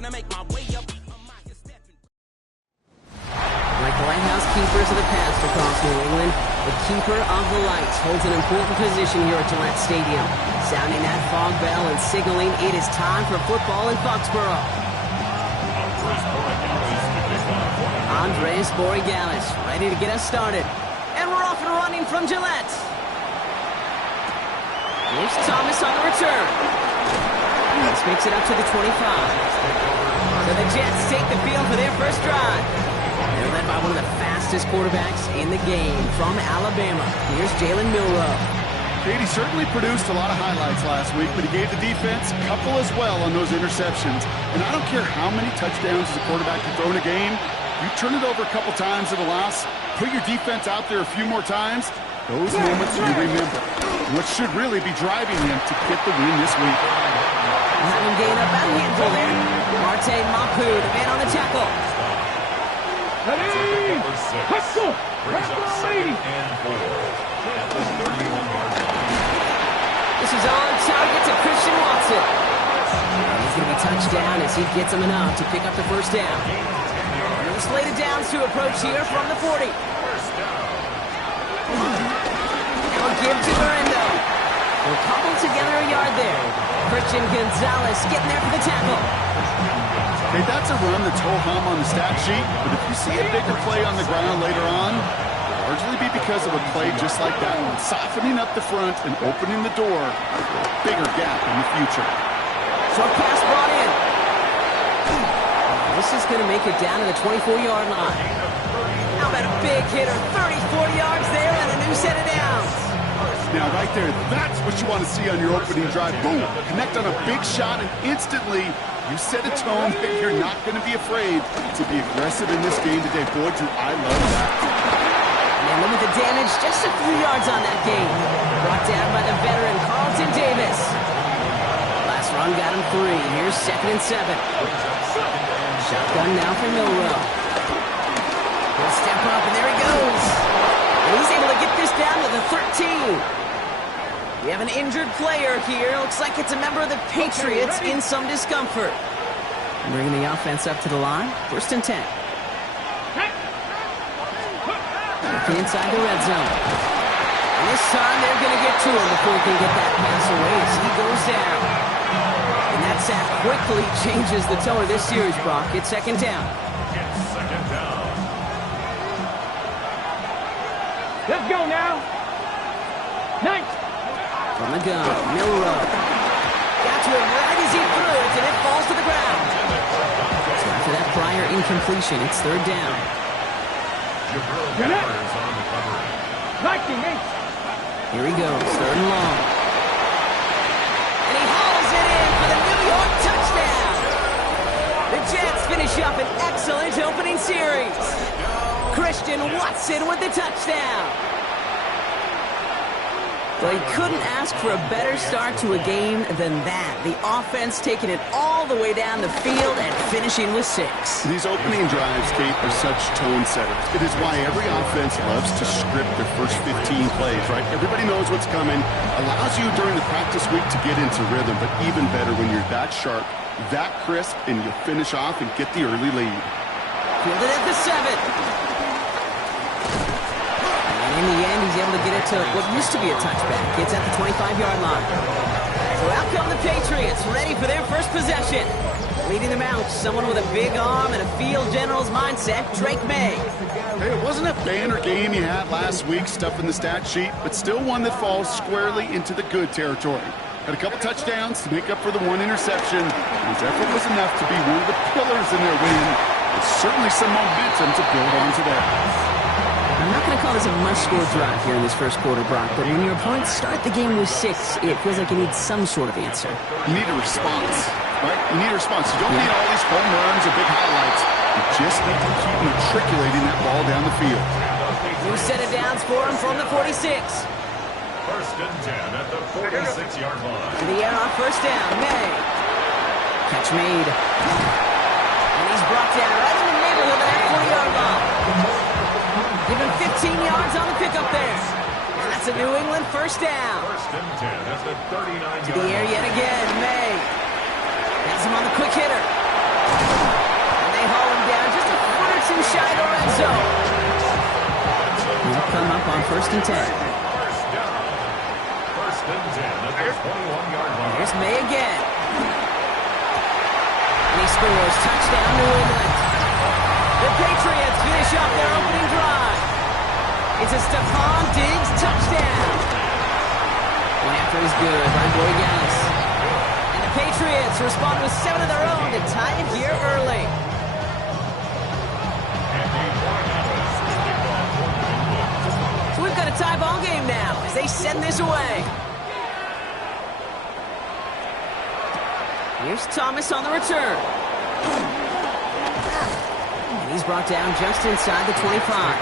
and I make my way up. Like the lighthouse keepers of the past across New England, the keeper of the lights holds an important position here at Gillette Stadium, sounding that fog bell and signaling it is time for football in Foxborough. Andres Borregales ready to get us started. And we're off and running from Gillette. Here's Thomas on the return. This makes it up to the 25. So the Jets take the field for their first drive. They're led by one of the fastest quarterbacks in the game from Alabama. Here's Jalen Milroe. Katie certainly produced a lot of highlights last week, but he gave the defense a couple as well on those interceptions. And I don't care how many touchdowns as a quarterback you throw in a game, you turn it over a couple times at a loss, put your defense out there a few more times, those moments you remember. What should really be driving him to get the win this week. Having gained up about a handful there. Marte Mapu, the man on the tackle. Let's go! This is on target to Christian Watson. He's going to be touched down as he gets him enough to pick up the first down. Another slate of downs to approach here from the 40. Now a give to Miranda. We'll cobble together a yard there. Christian Gonzalez getting there for the tackle. Hey, that's a run that's ho-hum on the stat sheet, but if you see a bigger play on the ground later on, it'll largely be because of a play just like that one, softening up the front and opening the door for a bigger gap in the future. Short pass brought in. This is going to make it down to the 24-yard line. How about a big hitter, 30, 40 yards there and a new set of downs. Now, right there, that's what you want to see on your opening drive. Boom! Connect on a big shot, and instantly you set a tone that you're not going to be afraid to be aggressive in this game today. Boy, do I love that. And limit the damage, just a few yards on that game. Brought down by the veteran Carlton Davis. Last run got him 3. Here's 2nd and 7. Shotgun now for Milroe. He'll step up, and there he goes. And he's able to get this down to the 13. We have an injured player here. Looks like it's a member of the Patriots in some discomfort. Bringing the offense up to the line. 1st and 10. Looking inside the red zone. And this time they're going to get to him before he can get that pass away as he goes down. And that sack quickly changes the tone of this series, Brock. It's 2nd down. Let's go now. Nice. From the gun, Milroe. Got to it right as he threw it, and it falls to the ground. So after that prior incompletion, it's 3rd down. Here he goes, 3rd and long. And he hauls it in for the New York touchdown. The Jets finish up an excellent opening series. Christian Watson with the touchdown. Well, he couldn't ask for a better start to a game than that. The offense taking it all the way down the field and finishing with 6. These opening drives, Kate, are such tone setters. It is why every offense loves to script their first 15 plays, right? Everybody knows what's coming. Allows you during the practice week to get into rhythm, but even better when you're that sharp, that crisp, and you finish off and get the early lead. Fielded at the 7. In the end, he's able to get it to what used to be a touchback. It's at the 25-yard line. So out come the Patriots, ready for their first possession. Leading them out, someone with a big arm and a field general's mindset, Drake May. Hey, it wasn't a banner game you had last week, stuff in the stat sheet, but still one that falls squarely into the good territory. Had a couple touchdowns to make up for the 1 interception. His effort was enough to be one of the pillars in their win. It's certainly some momentum to build on today. I'm not going to call this a must-score drive here in this first quarter, Brock, but when your opponents start the game with 6, it feels like you need some sort of answer. You need a response, right? You need a response. You don't need all these home runs or big highlights. You just need to keep matriculating that ball down the field. New set of downs for him from the 46. 1st and 10 at the 46-yard line. To the air on 1st down, May. Catch made. And he's brought down right in the neighborhood of that 40-yard line. Give him 15 yards on the pickup there. And that's a New England 1st down. 1st and 10 at the 39-yard line. To the air yet again, May. Has him on the quick hitter. zone. He'll come up on 1st and 10. First and 10 at the 21-yard line. Here's May again. And he scores. Touchdown, New England. The Patriots finish off their opening drive. It's a Stephon Diggs touchdown. One after is good by Boy Gallis. And the Patriots respond with 7 of their own to tie it here early. So we've got a tie ball game now as they send this away. Here's Thomas on the return. And he's brought down just inside the 25.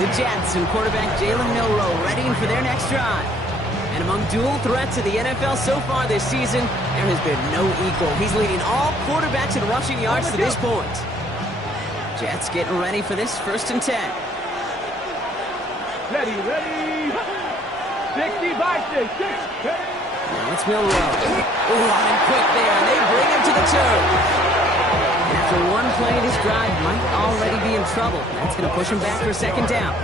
The Jets and quarterback Jalen Milroe readying for their next drive. And among dual threats of the NFL so far this season, there has been no equal. He's leading all quarterbacks in rushing yards to this point. Jets getting ready for this 1st and 10. Ready. 60 by 6. Now it's Milroe. Oh, and quick there, and they bring him to the turf. After one play, this drive might already be in trouble. That's going to push him back for 2nd down.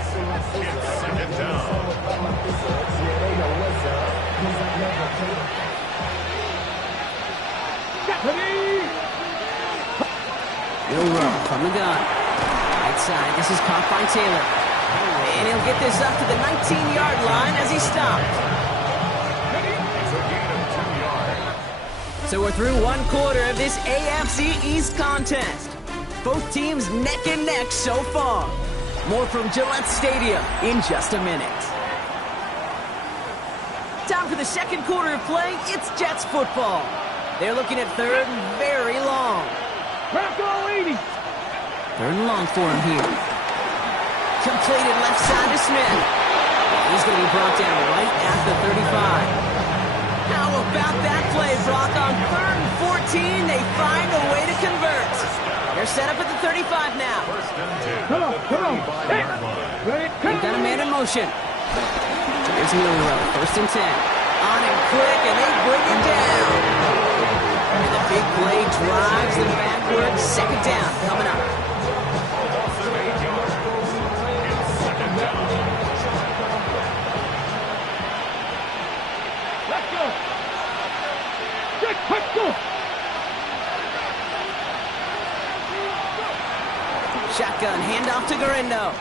Milroe from the gun. Right side, this is caught by Taylor. And he'll get this up to the 19-yard line as he stopped. So we're through 1 quarter of this AFC East contest. Both teams neck and neck so far. More from Gillette Stadium in just a minute. Time for the 2nd quarter of play. It's Jets football. They're looking at 3rd and very long. 3rd 3rd and long for him here. Completed left side to Smith. He's going to be brought down right at the 35. How about that play, Brock? On 3rd and 14, they find a way to convert. They're set up at the 35 now. Come on. Hey. Ready? They've got a man in motion. Here's Milroe, 1st and 10. On him quick, and they bring him down. And the big play drives them backwards. 2nd down coming up. Shotgun, handoff to Garindo.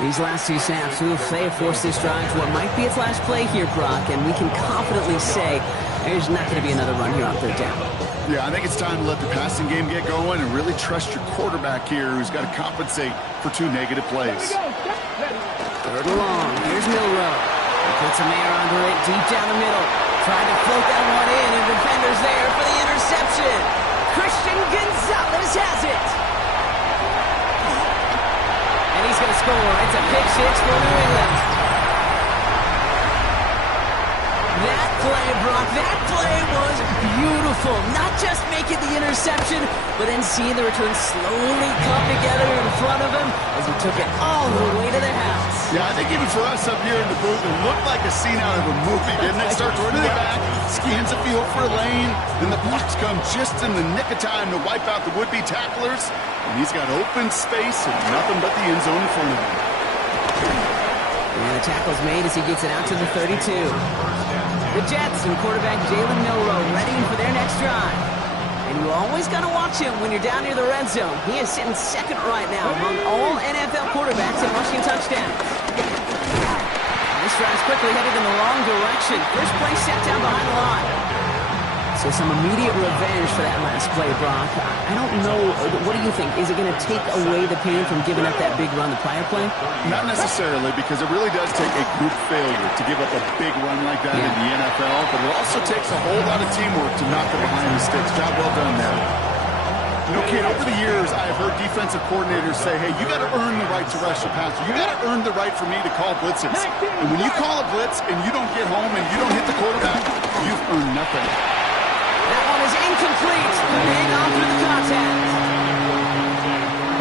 These last 2 snaps, they have forced this drive to what might be its last play here, Brock, and we can confidently say there's not going to be another run here on 3rd down. Yeah, I think it's time to let the passing game get going and really trust your quarterback here who's got to compensate for 2 negative plays. 3rd and long. Here's Milroe. He puts a man under it deep down the middle. Trying to float that one in, and defender's there for the interception. Christian Gonzalez has it. And he's going to score. It's a pick 6 for New England. That play, Brock, that play was beautiful. Not just making the interception, but then seeing the return slowly come together in front of him as he took it all the way to the house. Yeah, I think even for us up here in the booth, it looked like a scene out of a movie, didn't it? Starts running it back, scans the field for a lane, then the blocks come just in the nick of time to wipe out the would-be tacklers, and he's got open space and nothing but the end zone in front of him. And the tackle's made as he gets it out to the 32. The Jets and quarterback Jalen Milroe ready for their next drive. And you always got to watch him when you're down near the red zone. He is sitting 2nd right now among all NFL quarterbacks in rushing touchdowns. This drive's quickly headed in the wrong direction. First play set down behind the line. So some immediate revenge for that last play, Brock. I don't know. What do you think? Is it going to take away the pain from giving up that big run the prior play? Not necessarily, because it really does take a group failure to give up a big run like that in the NFL, but it also takes a whole lot of teamwork to knock it behind the sticks. Job well done there. You know, kid, over the years, I've heard defensive coordinators say, hey, you got to earn the right to rush the passer. You got to earn the right for me to call blitzes. And when you call a blitz and you don't get home and you don't hit the quarterback, you've earned nothing. That one is incomplete. Hang on through the contact.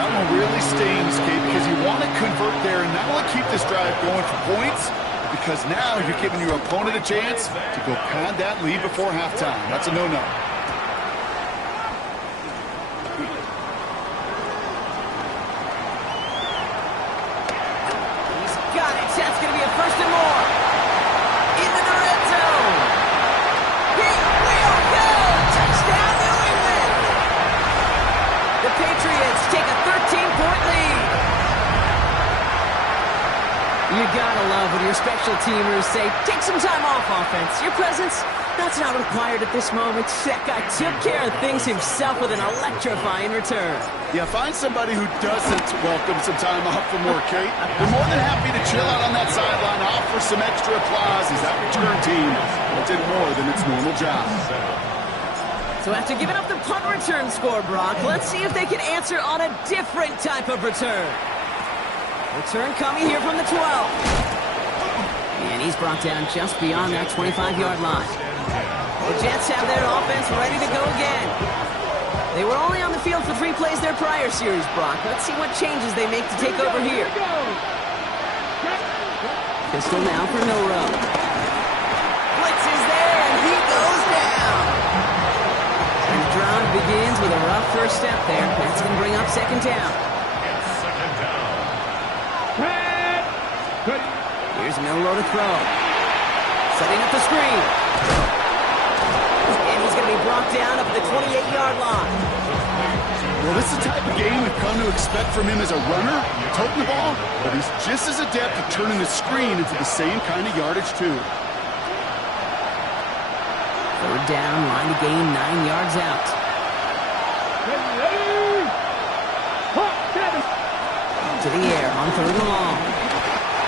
That one really stings, Kate, because you want to convert there and not only keep this drive going for points, because now you're giving your opponent a chance to go pad that lead before halftime. That's a no-no. gotta love when your special teamers say, take some time off, offense. Your presence, that's not required at this moment. That guy took care of things himself with an electrifying return. Yeah, find somebody who doesn't welcome some time off for more, Kate. They're more than happy to chill out on that sideline, offer some extra applause as that return team did more than its normal job. So after giving up the punt return score, Brock, let's see if they can answer on a different type of return. Return coming here from the 12. And he's brought down just beyond that 25-yard line. The Jets have their offense ready to go again. They were only on the field for 3 plays their prior series, Brock. Let's see what changes they make to take over here. Pistol now for no row. Blitz is there, and he goes down. And the drive begins with a rough first step there. That's going to bring up second down. Here's Milrow to throw. Setting up the screen. And he's going to be brought down up at the 28-yard line. Well, this is the type of game we've come to expect from him as a runner, toting the ball, but he's just as adept at turning the screen into the same kind of yardage, too. Third down, line to gain 9 yards out. To the air on third and long.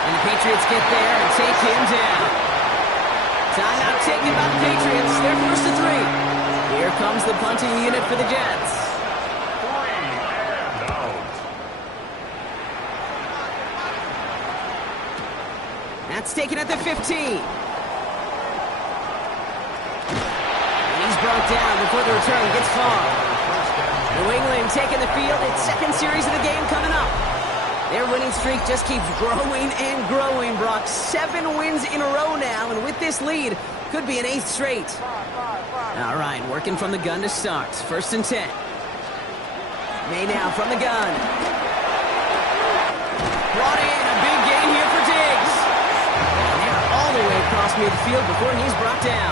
And the Patriots get there and take him down. Timeout taken by the Patriots. They're first and 3. Here comes the punting unit for the Jets. 3 and out. That's taken at the 15. And he's brought down before the return gets far. New England taking the field. Its second series of the game coming up. Their winning streak just keeps growing and growing, Brock. 7 wins in a row now, and with this lead, could be an 8th straight. All right, working from the gun to start. First and 10. May now from the gun. Brought in, a big gain here for Diggs. And they're all the way across midfield before he's brought down.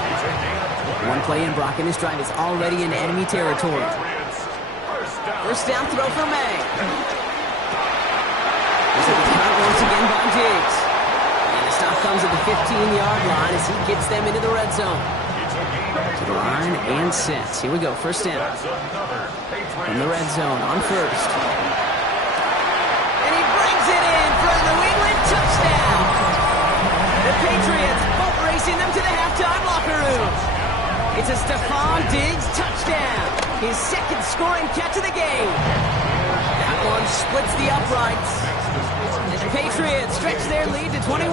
One play in, Brock, and this drive is already in enemy territory. First down throw for May. There's a count once again by Diggs. And the stop comes at the 15-yard line as he gets them into the red zone. To the line and sets. Here we go, first down. From the red zone on first. And he brings it in for a New England touchdown. The Patriots boat racing them to the halftime locker room. It's a Stephon Diggs touchdown. His second scoring catch of the game. That one splits the uprights. And the Patriots stretch their lead to 21.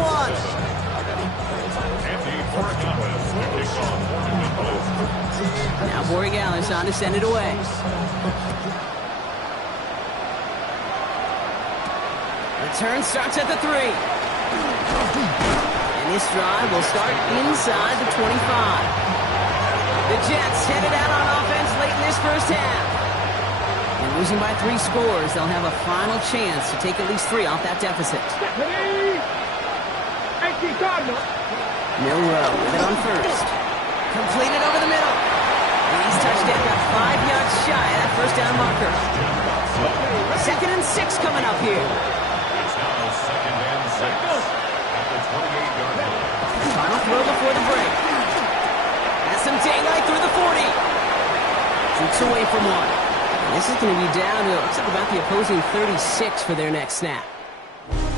Now Borregales on to send it away. Return starts at the 3. And this drive will start inside the 25. The Jets headed out on offense late in this first half. And losing by 3 scores, they'll have a final chance to take at least 3 off that deficit. Milrow with it on first. Completed over the middle. And he's touched down about 5 yards shy of that first down marker. Second and 6 coming up here. It's now second and 6 at the 28-yard line. Final throw before the break. Has some daylight through the 40. Shoots away from one. And this is going to be down to, looks like about the opposing 36 for their next snap.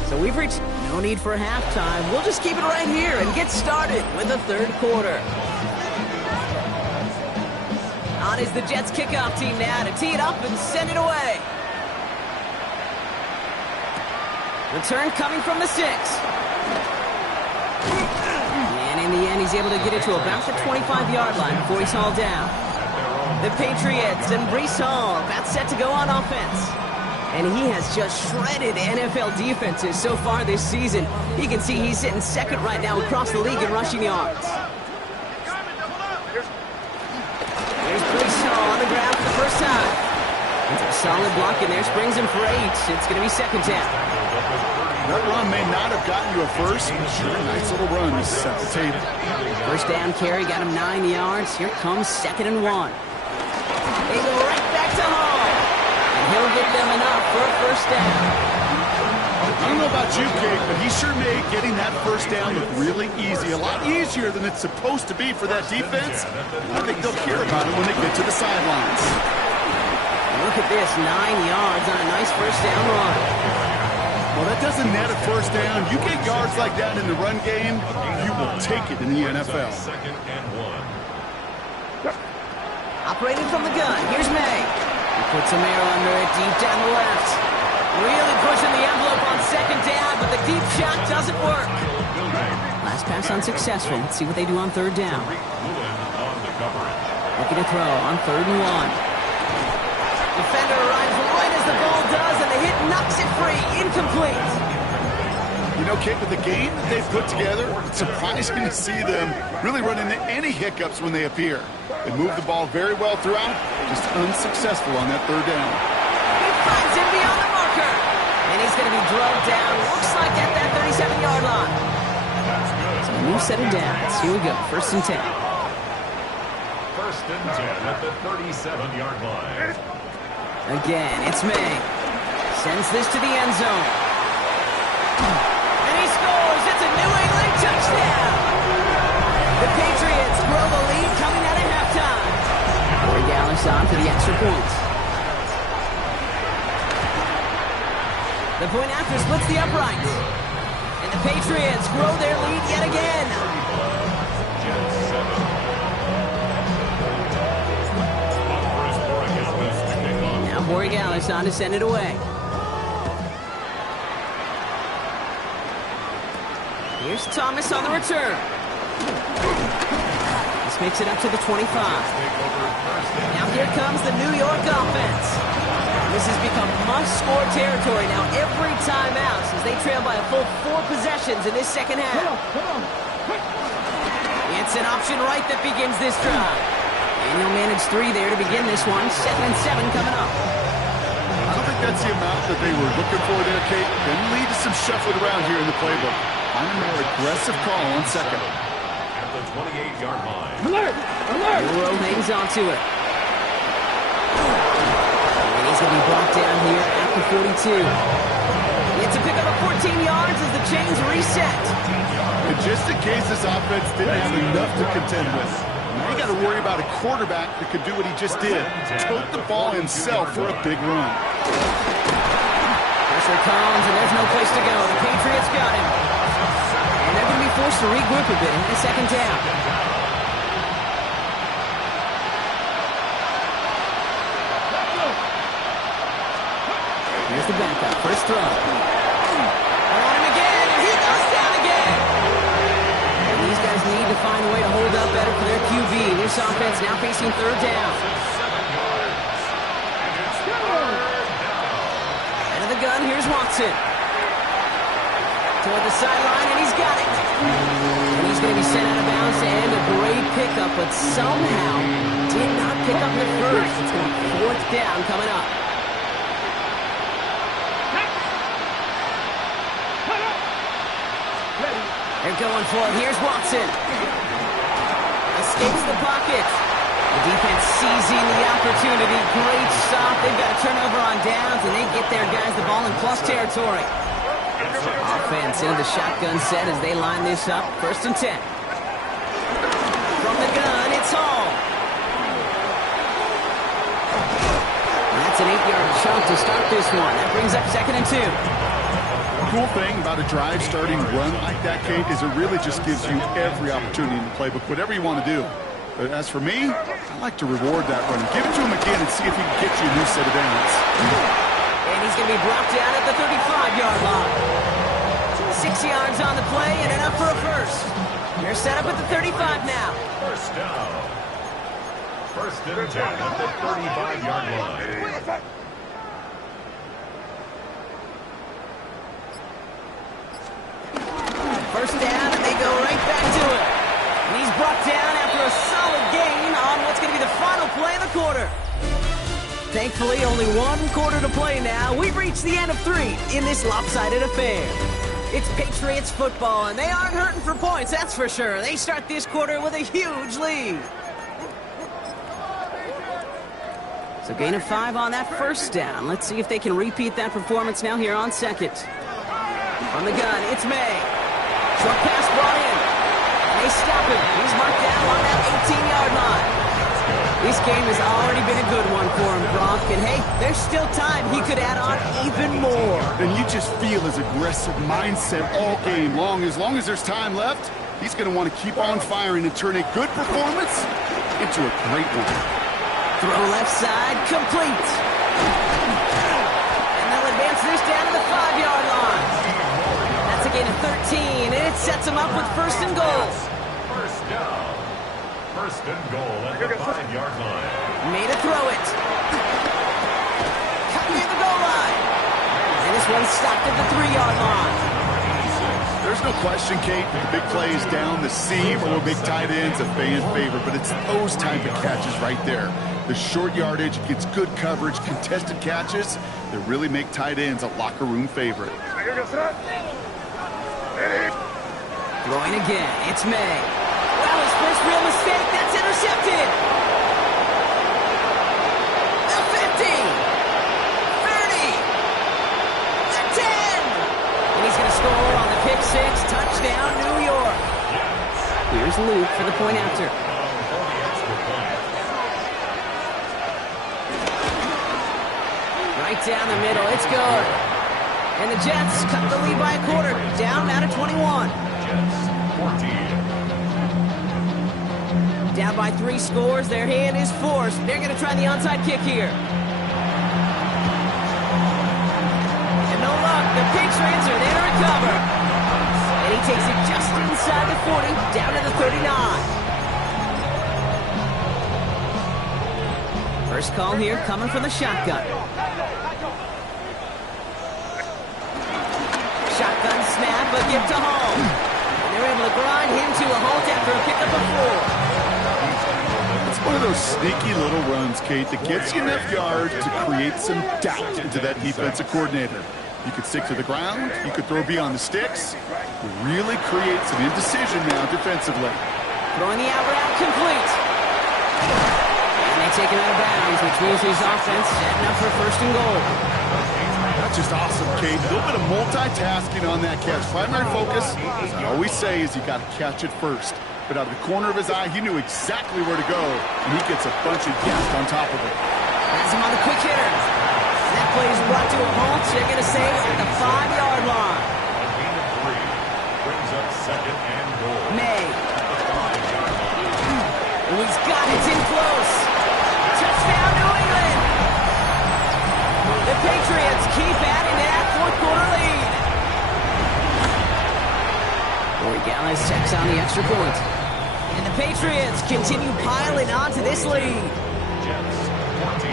So we've reached no need for halftime. We'll just keep it right here and get started with the third quarter. On is the Jets kickoff team now to tee it up and send it away. Return coming from the 6. And in the end, he's able to get it to about the 25-yard line before he's hauled down. The Patriots and Breece Hall about set to go on offense. And he has just shredded NFL defenses so far this season. You can see he's sitting second right now across the league in rushing yards. There's Breece Hall on the ground for the first time. It's a solid block in there, springs him for 8. It's going to be second down. That run may not have gotten you a first, but sure, nice little run to set the table. First down carry got him 9 yards. Here comes second and 1. They go right back to Hall. And he'll get them enough for a first down. I don't know about you, Kate, but he sure made getting that first down look really easy. A lot easier than it's supposed to be for that defense. And I think they'll hear about it when they get to the sidelines. Look at this, 9 yards on a nice first down run. Well, that doesn't net a first down. You get yards like that in the run game, you will take it in the NFL. Second and 1. Operating from the gun, here's May. He puts some air under it, deep down the left. Really pushing the envelope on second down, but the deep shot doesn't work. Last pass unsuccessful. Let's see what they do on third down. Looking to throw on 3rd and 1. Defender arrives right as the ball does, and the hit knocks it free. Incomplete. You know, Kate, with the game that they've put together, it's surprising to see them really run into any hiccups when they appear. They move the ball very well throughout, just unsuccessful on that 3rd down. He finds him beyond the marker. And he's going to be drugged down, looks like at that 37-yard line. So a new set of downs. Here we go, 1st and 10. 1st and 10 at the 37-yard line. Again, it's May. Sends this to the end zone. And he scores. It's a New England touchdown. The Patriots grow the lead coming out of halftime. Corey Dallas on for the extra point. The point after splits the uprights. And the Patriots grow their lead yet again. Borregales on to send it away. Here's Thomas on the return. This makes it up to the 25. Now here comes the New York offense. This has become must-score territory now every time out since they trail by a full 4 possessions in this second half. It's an option right that begins this drive. And he'll manage 3 there to begin this one. 2nd and 7 coming up. I don't think that's the amount that they were looking for there, Kate. Can lead to some shuffling around here in the playbook. Find a more aggressive call on 2nd. At the 28-yard line. Alert! Alert! Burrow hangs on to it. And he's going to be brought down here at the 42. It's a pickup of 14 yards as the chains reset. And just in case this offense didn't have enough to contend with, now you got to worry about a quarterback that could do what he just did. Tote the ball himself for a big run. Pressure comes, and there's no place to go. The Patriots got him. And they're going to be forced to regroup a bit in the 2nd down. Here's the backup. First throw. On him again, and he goes down again. And these guys need to find a way to hold up better for their QB. This offense now facing 3rd down. Out of the gun, here's Watson. Toward the sideline, and he's got it. And he's going to be sent out of bounds and a great pickup, but somehow did not pick up the first. It's going to be 4th down coming up. They're going for it. Here's Watson. Escapes the pocket. The defense seizing the opportunity. Great stop. They've got a turnover on downs, and they get their guys the ball in plus territory. Offense into the shotgun set as they line this up. 1st and 10. From the gun, it's Hall. And that's an 8-yard chunk to start this one. That brings up 2nd and 2. The cool thing about a drive starting run like that, Kate, is it really just gives you every opportunity in the playbook, whatever you want to do. But as for me, I like to reward that run. Give it to him again and see if he can get you a new set of downs. And he's going to be brought down at the 35-yard line. 6 yards on the play and enough for a first. They're set up at the 35 now. First down. 1st and 10 at the 35-yard line. First down, and they go right back to it. And he's brought down after a solid gain on what's going to be the final play of the quarter. Thankfully, only 1 quarter to play now. We've reached the end of 3 in this lopsided affair. It's Patriots football, and they aren't hurting for points, that's for sure. They start this quarter with a huge lead. So gain of 5 on that first down. Let's see if they can repeat that performance now here on 2nd. From the gun, it's May. Short pass brought in. And they stop him. He's marked down along that 18-yard line. This game has already been a good one for him, Brock. And hey, there's still time. He could add on even more. And you just feel his aggressive mindset all game long. As long as there's time left, he's going to want to keep on firing and turn a good performance into a great one. Throw left side, complete. And they'll advance this down to the 5-yard line. That's a gain of 13, and it sets them up with first and goal. First down. First and goal at the 5-yard line. Made a throw it. Cut near the goal line. And this one stopped at the 3-yard line. There's no question, Kate, the big plays down the seam or big tight ends a fan favorite, but it's those type of catches right there. The short yardage gets good coverage, contested catches that really make tight ends a locker room favorite. Throwing again, it's May. Well, his first real mistake, that's intercepted. The 50. 30. The 10. And he's going to score on the pick six. Touchdown, New York. Here's Luke for the point after. Right down the middle, it's good. And the Jets cut the lead by a quarter. Down now to 21. Jets 14. Down by 3 scores, their hand is forced. They're going to try the onside kick here. And no luck, the Patriots are there to recover. And he takes it just inside the 40, down to the 39. First call here coming from the shotgun. Shotgun snap, a gift to home. And they're able to grind him to a halt after a pickup of 4. It's one of those sneaky little runs, Kate, that gets you enough yards to create some doubt into that defensive coordinator. You could stick to the ground, you could throw beyond the sticks, really create some indecision now defensively. Throwing the out route complete. And they take him out of bounds, which means his offense setting up for first and goal. That's just awesome, Kate. A little bit of multitasking on that catch. Primary focus, as I always say, is you got to catch it first. But out of the corner of his eye, he knew exactly where to go, and he gets a bunch of gas on top of it. Has him on the quick hitter. And that play is brought to a halt. They're going to say at the 5-yard line. A gain of 3 brings up second and goal. May. At the 5-yard line. And he's got it in close. Touchdown, New England. The Patriots keep adding to that fourth-quarter lead. Corey Gallis checks on the extra point. And the Patriots continue piling onto this lead. Jets 14.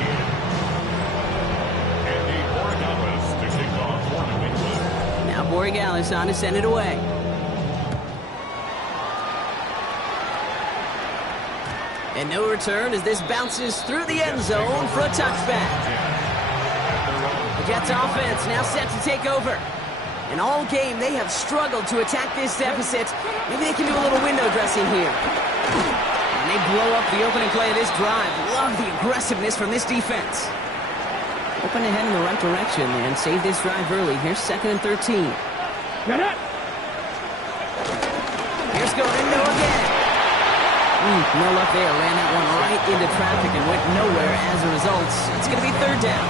Andy Borregales to kick off for New England. Now Borregales on to send it away. And no return as this bounces through the end zone for a touchback. The Jets offense now set to take over. And all game, they have struggled to attack this deficit. Maybe they can do a little window dressing here. And they blow up the opening play of this drive. Love the aggressiveness from this defense. Open ahead in the right direction and save this drive early. Here's 2nd and 13. Here's Godindo again. No luck there. Ran that one right into traffic and went nowhere as a result. It's going to be 3rd down.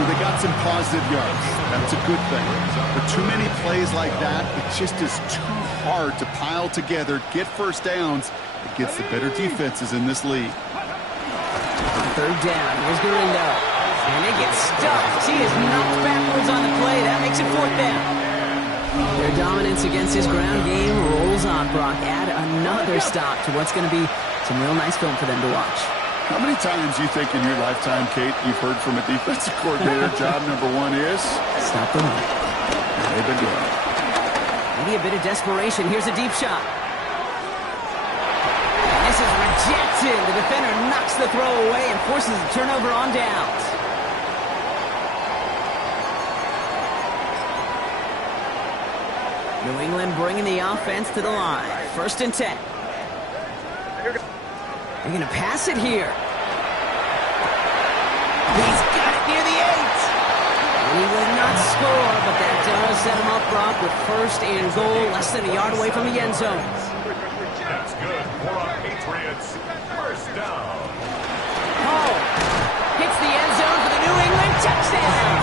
They got some positive yards. That's a good thing. But too many plays like that, it just is too hard to pile together, get first downs against the better defenses in this league. 3rd down. Here's Godindo. And they get stuffed. He is knocked backwards on the play. That makes it 4th down. Their dominance against his ground game rolls on, Brock. Add another stop to what's going to be some real nice film for them to watch. How many times do you think in your lifetime, Kate, you've heard from a defensive coordinator, job number 1 is? Stop the run. They've been doing it. Maybe a bit of desperation. Here's a deep shot. And this is rejected. The defender knocks the throw away and forces a turnover on downs. New England bringing the offense to the line. 1st and 10. They're going to pass it here. He's got it near the 8. And he will not score, but that does set him up, Brock, with first and goal, less than a yard away from the end zone. That's good for our Patriots. First down. Hall hits the end zone for the New England touchdown.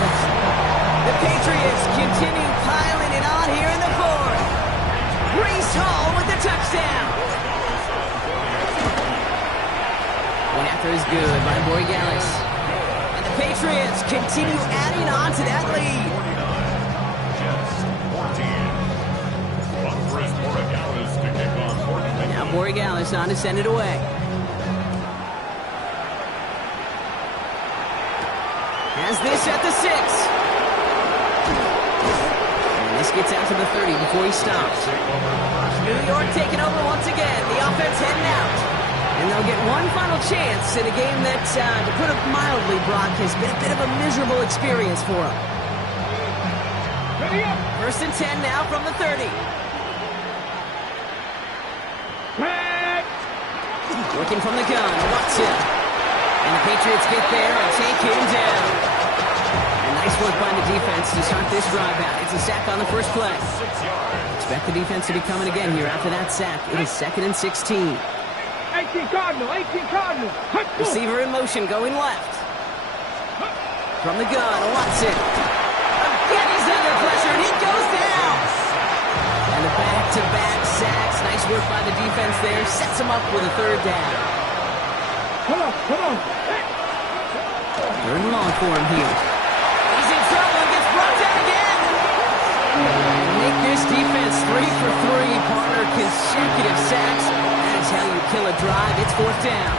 The Patriots continue piling it on here in the fourth. Breece Hall with the touchdown. One after is good by Borregales. And the Patriots continue adding on to that lead. Jets 14. Up for his Borregales to kick on fourth and Now Borregales on to send it away. Has this at the 6. And this gets out to the 30 before he stops. New York taking over once again. The offense heading out. And they'll get one final chance in a game that, to put it mildly, Brock, has been a bit of a miserable experience for them. First and 10 now from the 30. Working from the gun, Watson. And the Patriots get there and take him down. And nice work by the defense to start this drive out. It's a sack on the first play. 6 yards. Expect the defense to be coming again here after that sack. It is 2nd and 16. 18 Cardinal, 18 Cardinal. Receiver in motion going left. From the gun, Watson. Again, he's under pressure, and he goes down. And the back-to-back sacks. Nice work by the defense there. Sets him up with a third down. Come on, come on. Third and long for him here. He's in trouble and gets brought down again. Make this defense 3 for 3, partner. Consecutive sacks. That is how you kill a drive. It's fourth down.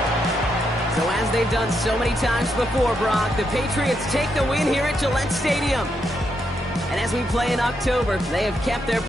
So as they've done so many times before, Brock, the Patriots take the win here at Gillette Stadium. And as we play in October, they have kept their